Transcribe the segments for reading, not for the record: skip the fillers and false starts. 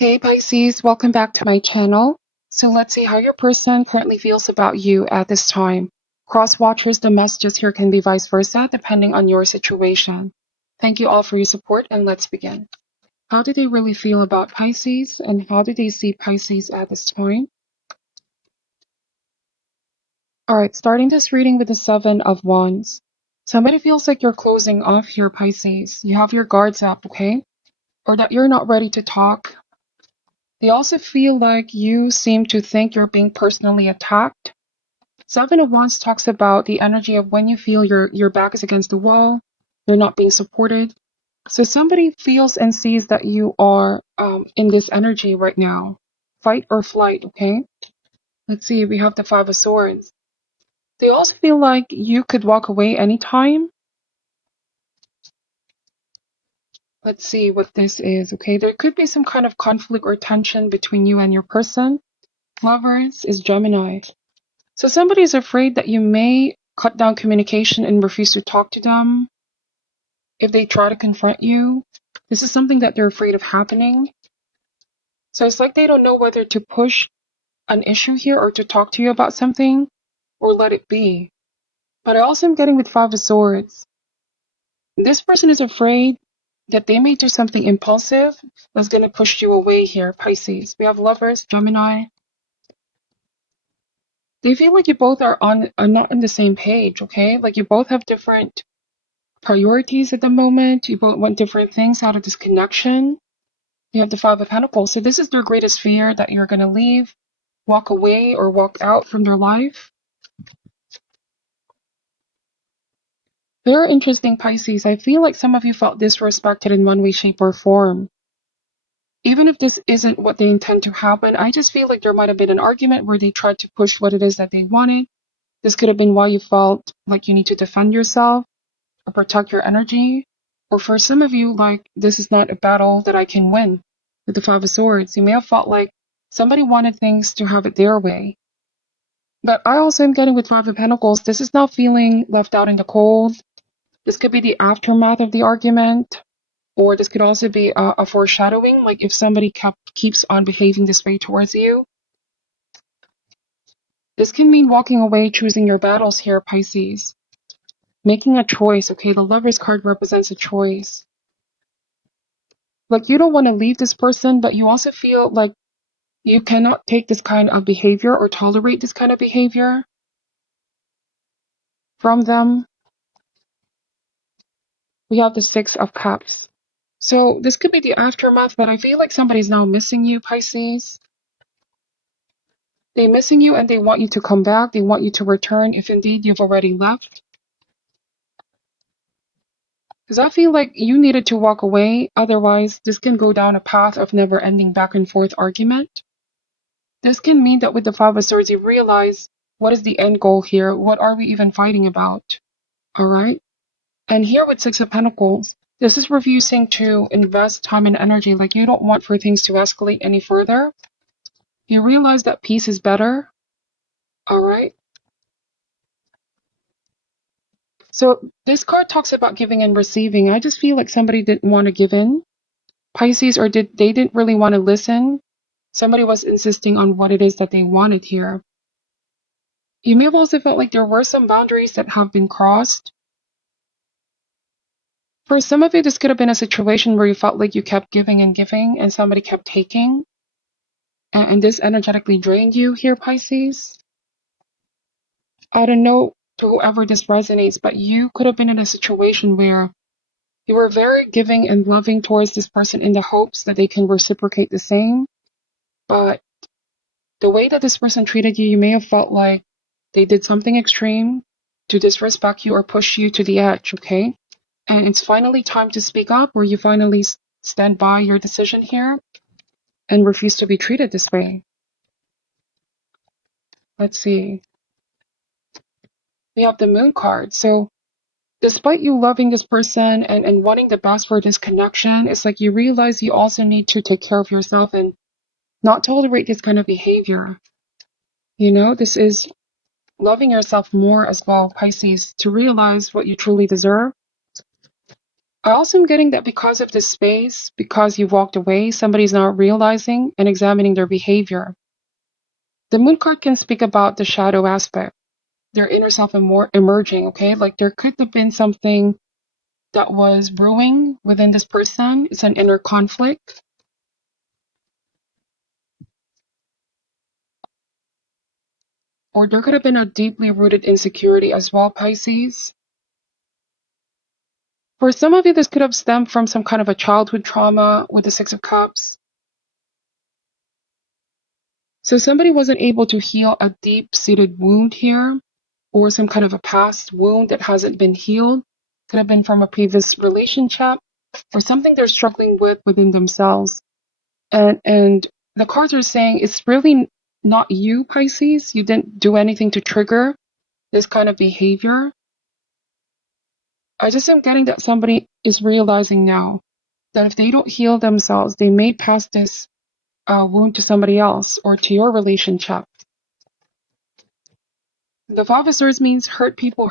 Hey Pisces, welcome back to my channel. So let's see how your person currently feels about you at this time. Cross watchers, the messages here can be vice versa depending on your situation. Thank you all for your support and let's begin. How do they really feel about Pisces and how do they see Pisces at this time? Alright, starting this reading with the Seven of Wands. Somebody feels like you're closing off here, Pisces. You have your guards up, okay? Or that you're not ready to talk. They also feel like you seem to think you're being personally attacked. Seven of Wands talks about the energy of when you feel your back is against the wall, you're not being supported. So somebody feels and sees that you are in this energy right now. Fight or flight, okay? Let's see, we have the Five of Swords. They also feel like you could walk away anytime. Let's see what this is, okay? There could be some kind of conflict or tension between you and your person. Lovers is Gemini. So somebody is afraid that you may cut down communication and refuse to talk to them if they try to confront you. This is something that they're afraid of happening. So it's like they don't know whether to push an issue here or to talk to you about something or let it be. But I also am getting with Five of Swords. This person is afraid that they may do something impulsive that's going to push you away here, Pisces. We have Lovers, Gemini. They feel like you both are not on the same page, okay? Like you both have different priorities at the moment. You both want different things out of this connection. You have the Five of Pentacles. So this is their greatest fear, that you're going to leave, walk away, or walk out from their life. Very interesting, Pisces. I feel like some of you felt disrespected in one way, shape, or form. Even if this isn't what they intend to happen, I just feel like there might have been an argument where they tried to push what it is that they wanted. This could have been why you felt like you need to defend yourself or protect your energy. Or for some of you, like, this is not a battle that I can win with the Five of Swords. You may have felt like somebody wanted things to have it their way. But I also am getting with Five of Pentacles, this is not feeling left out in the cold. This could be the aftermath of the argument. Or this could also be a foreshadowing, like if somebody keeps on behaving this way towards you. This can mean walking away, choosing your battles here, Pisces. Making a choice, okay? The Lover's card represents a choice. Like you don't want to leave this person, but you also feel like you cannot take this kind of behavior or tolerate this kind of behavior from them. We have the Six of Cups. So this could be the aftermath, but I feel like somebody's now missing you, Pisces. They're missing you and they want you to come back. They want you to return if indeed you've already left. Because I feel like you needed to walk away. Otherwise, this can go down a path of never-ending back and forth argument. This can mean that with the Five of Swords, you realize what is the end goal here? What are we even fighting about? All right. And here with Six of Pentacles, this is refusing to invest time and energy. Like you don't want for things to escalate any further. You realize that peace is better. All right. So this card talks about giving and receiving. I just feel like somebody didn't want to give in, Pisces, or they didn't really want to listen. Somebody was insisting on what it is that they wanted here. You may have also felt like there were some boundaries that have been crossed. For some of you, this could have been a situation where you felt like you kept giving and somebody kept taking. And this energetically drained you here, Pisces. I don't know to whoever this resonates, but you could have been in a situation where you were very giving and loving towards this person in the hopes that they can reciprocate the same. But the way that this person treated you, you may have felt like they did something extreme to disrespect you or push you to the edge, okay? And it's finally time to speak up, or you finally stand by your decision here and refuse to be treated this way. Let's see. We have the Moon card. So despite you loving this person and wanting the best for this connection, it's like you realize you also need to take care of yourself and not tolerate this kind of behavior. You know, this is loving yourself more as well, Pisces, to realize what you truly deserve. I also am getting that because of this space, because you walked away, somebody's not realizing and examining their behavior. The moon card can speak about the shadow aspect, their inner self and more emerging, okay? Like there could have been something that was brewing within this person. It's an inner conflict. Or there could have been a deeply rooted insecurity as well, Pisces. For some of you, this could have stemmed from some kind of a childhood trauma with the Six of Cups. So somebody wasn't able to heal a deep-seated wound here, or some kind of a past wound that hasn't been healed. Could have been from a previous relationship, or something they're struggling with within themselves. And the cards are saying it's really not you, Pisces. You didn't do anything to trigger this kind of behavior. I just am getting that somebody is realizing now that if they don't heal themselves, they may pass this wound to somebody else or to your relationship. The Five of Swords means hurt people,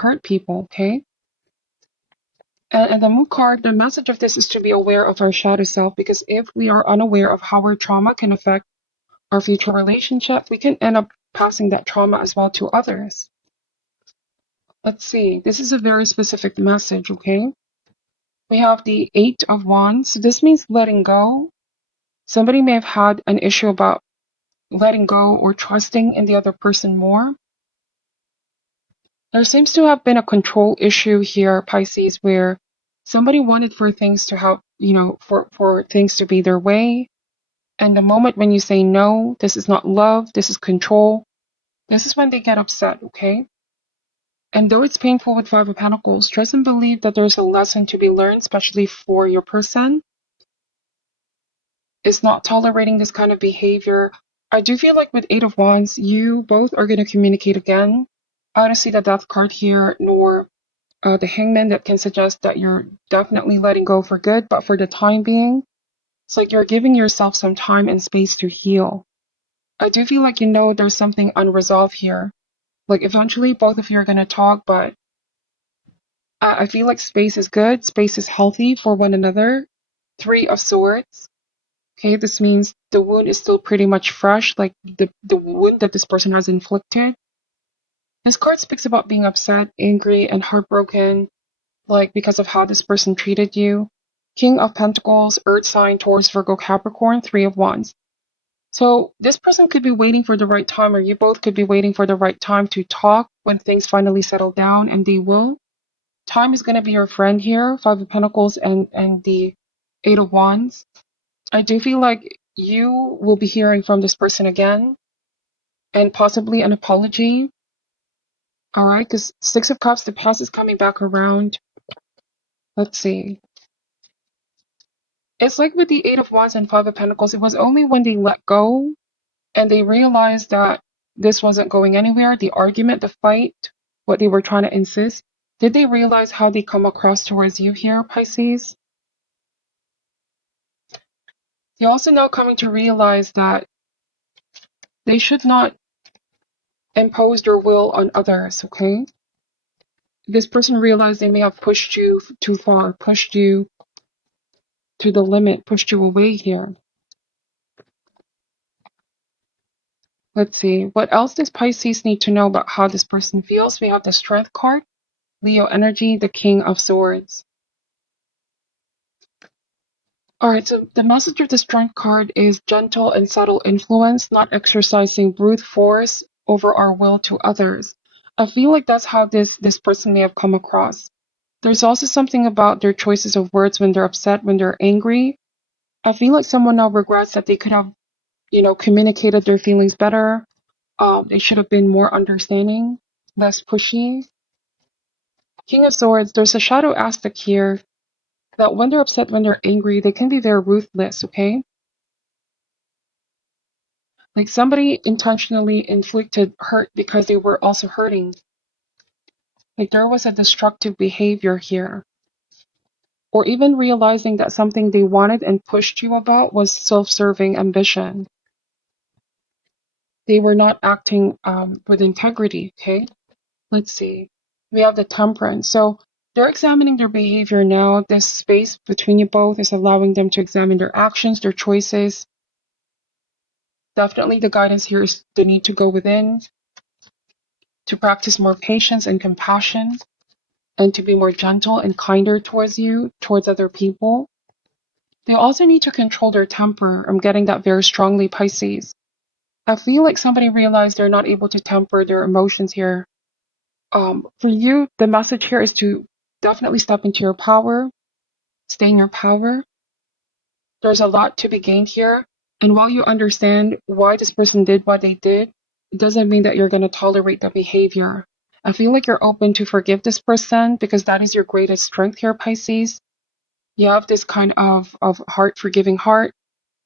okay? And the Moon card, the message of this is to be aware of our shadow self, because if we are unaware of how our trauma can affect our future relationship, we can end up passing that trauma as well to others. Let's see. This is a very specific message, okay? We have the Eight of Wands. This means letting go. Somebody may have had an issue about letting go or trusting in the other person more. There seems to have been a control issue here, Pisces, where somebody wanted for things to help, for things to be their way. And the moment when you say no, this is not love, this is control, this is when they get upset, okay? And though it's painful with Five of Pentacles, trust and believe that there's a lesson to be learned, especially for your person. Is not tolerating this kind of behavior. I do feel like with Eight of Wands, you both are going to communicate again. I don't see the Death card here, nor the Hangman that can suggest that you're definitely letting go for good, but for the time being, it's like you're giving yourself some time and space to heal. I do feel like there's something unresolved here. Like eventually both of you are going to talk, but I feel like space is good, space is healthy for one another. Three of Swords. Okay, this means the wound is still pretty much fresh, like the wound that this person has inflicted. This card speaks about being upset, angry, and heartbroken, like because of how this person treated you. King of Pentacles, Earth sign, Taurus, Virgo, Capricorn, Three of Wands. So this person could be waiting for the right time, or you both could be waiting for the right time to talk when things finally settle down, and they will. Time is going to be your friend here, Five of Pentacles and the Eight of Wands. I do feel like you will be hearing from this person again, and possibly an apology. Alright, because Six of Cups, the past is coming back around. Let's see. It's like with the Eight of Wands and Five of Pentacles, it was only when they let go and they realized that this wasn't going anywhere, the argument, the fight, what they were trying to insist, did they realize how they come across towards you here, Pisces? They're also now coming to realize that they should not impose their will on others, okay? This person realized they may have pushed you too far, pushed you to the limit, pushed you away here. Let's see. What else does Pisces need to know about how this person feels? We have the Strength card, Leo energy, the King of Swords. Alright, so the message of the Strength card is gentle and subtle influence, not exercising brute force over our will to others. I feel like that's how this person may have come across. There's also something about their choices of words when they're upset, when they're angry. I feel like someone now regrets that they could have, communicated their feelings better. They should have been more understanding, less pushy. King of Swords, there's a shadow aspect here that when they're upset, when they're angry, they can be very ruthless, okay? Like somebody intentionally inflicted hurt because they were also hurting. Like there was a destructive behavior here. Or even realizing that something they wanted and pushed you about was self-serving ambition. They were not acting with integrity, okay? Let's see. We have the Temperance. So They're examining their behavior now. This space between you both is allowing them to examine their actions, their choices. Definitely the guidance here is the need to go within, to practice more patience and compassion, and to be more gentle and kinder towards you, towards other people. They also need to control their temper. I'm getting that very strongly, Pisces. I feel like somebody realized they're not able to temper their emotions here. For you, the message here is to definitely step into your power, stay in your power. There's a lot to be gained here. And while you understand why this person did what they did, it doesn't mean that you're going to tolerate the behavior. I feel like you're open to forgive this person because that is your greatest strength here, Pisces. You have this kind of heart, forgiving heart,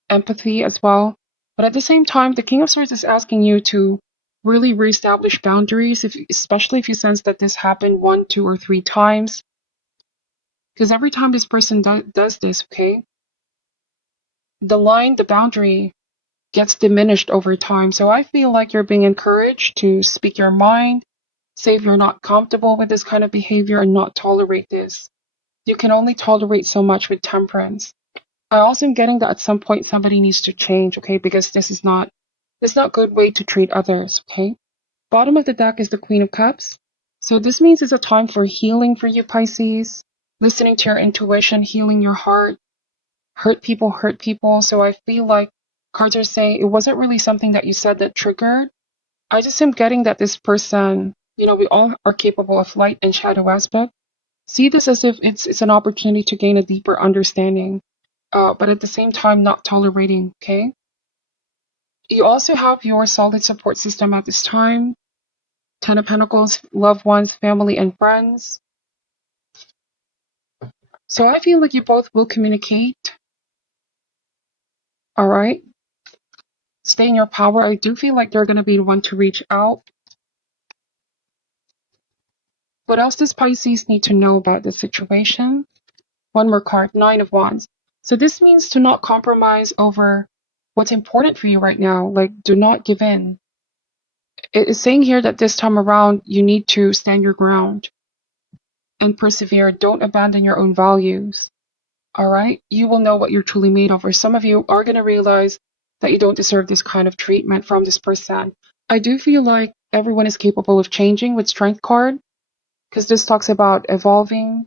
empathy as well. But at the same time, the King of Swords is asking you to really reestablish boundaries, especially if you sense that this happened 1, 2, or 3 times. Because every time this person does this, okay, the boundary gets diminished over time. So I feel like you're being encouraged to speak your mind, say if you're not comfortable with this kind of behavior and not tolerate this. You can only tolerate so much with temperance. I also am getting that at some point somebody needs to change, okay, because this is not a good way to treat others, okay? Bottom of the deck is the Queen of Cups. So this means it's a time for healing for you, Pisces, listening to your intuition, healing your heart. Hurt people. So I feel like cards are saying it wasn't really something that you said that triggered. I just am getting that this person, we all are capable of light and shadow aspect. See this as if it's an opportunity to gain a deeper understanding, but at the same time not tolerating, okay? You also have your solid support system at this time. 10 of Pentacles, loved ones, family, and friends. So I feel like you both will communicate. All right? Stay in your power. I do feel like they're going to be the one to reach out. What else does Pisces need to know about the situation? One more card, 9 of Wands. So this means to not compromise over what's important for you right now. Like, do not give in. It is saying here that this time around, you need to stand your ground and persevere. Don't abandon your own values. All right? You will know what you're truly made of. Or some of you are going to realize that you don't deserve this kind of treatment from this person. I do feel like everyone is capable of changing with Strength card, because this talks about evolving,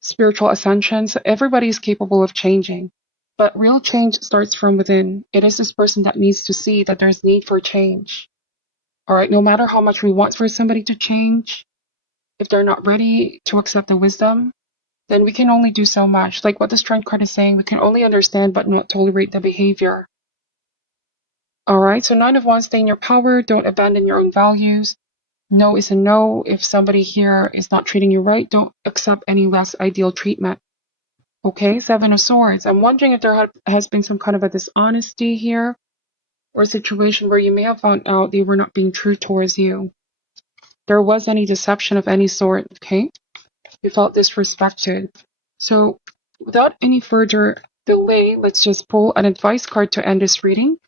spiritual ascension. So everybody is capable of changing. But real change starts from within. It is this person that needs to see that there's need for change. All right, no matter how much we want for somebody to change, if they're not ready to accept the wisdom, then we can only do so much. Like what the Strength card is saying, we can only understand but not tolerate the behavior. All right, so 9 of Wands, stay in your power. Don't abandon your own values. No is a no. If somebody here is not treating you right, don't accept any less ideal treatment. Okay, 7 of Swords. I'm wondering if there has been some kind of a dishonesty here, or a situation where you may have found out they were not being true towards you. There was any deception of any sort, okay? You felt disrespected. So without any further delay, let's just pull an advice card to end this reading.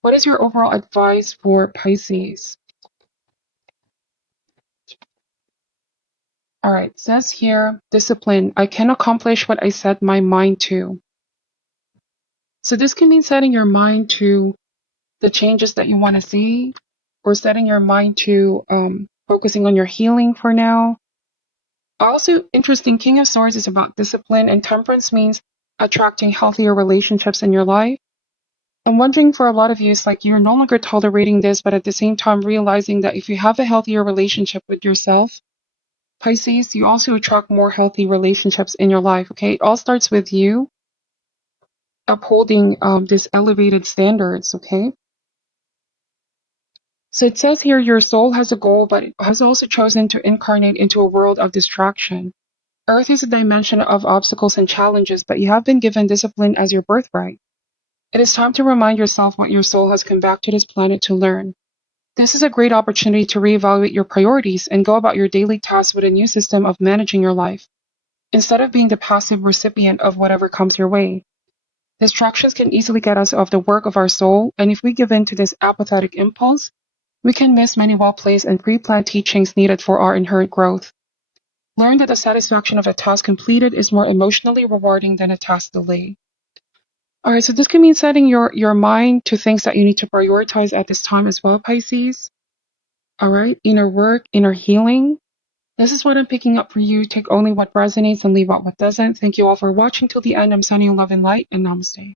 What is your overall advice for Pisces? All right, it says here, discipline. I can accomplish what I set my mind to. So this can mean setting your mind to the changes that you want to see, or setting your mind to focusing on your healing for now. Also interesting, King of Swords is about discipline, and Temperance means attracting healthier relationships in your life. I'm wondering for a lot of you, it's like you're no longer tolerating this, but at the same time realizing that if you have a healthier relationship with yourself, Pisces, you also attract more healthy relationships in your life, okay? It all starts with you upholding these elevated standards, okay? So it says here your soul has a goal, but it has also chosen to incarnate into a world of distraction. Earth is a dimension of obstacles and challenges, but you have been given discipline as your birthright. It is time to remind yourself what your soul has come back to this planet to learn. This is a great opportunity to reevaluate your priorities and go about your daily tasks with a new system of managing your life, instead of being the passive recipient of whatever comes your way. Distractions can easily get us off the work of our soul, and if we give in to this apathetic impulse, we can miss many well-placed and pre-planned teachings needed for our inherent growth. Learn that the satisfaction of a task completed is more emotionally rewarding than a task delay. All right, so this can mean setting your mind to things that you need to prioritize at this time as well, Pisces. All right, inner work, inner healing. This is what I'm picking up for you. Take only what resonates and leave out what doesn't. Thank you all for watching till the end. I'm sending you love and light, and namaste.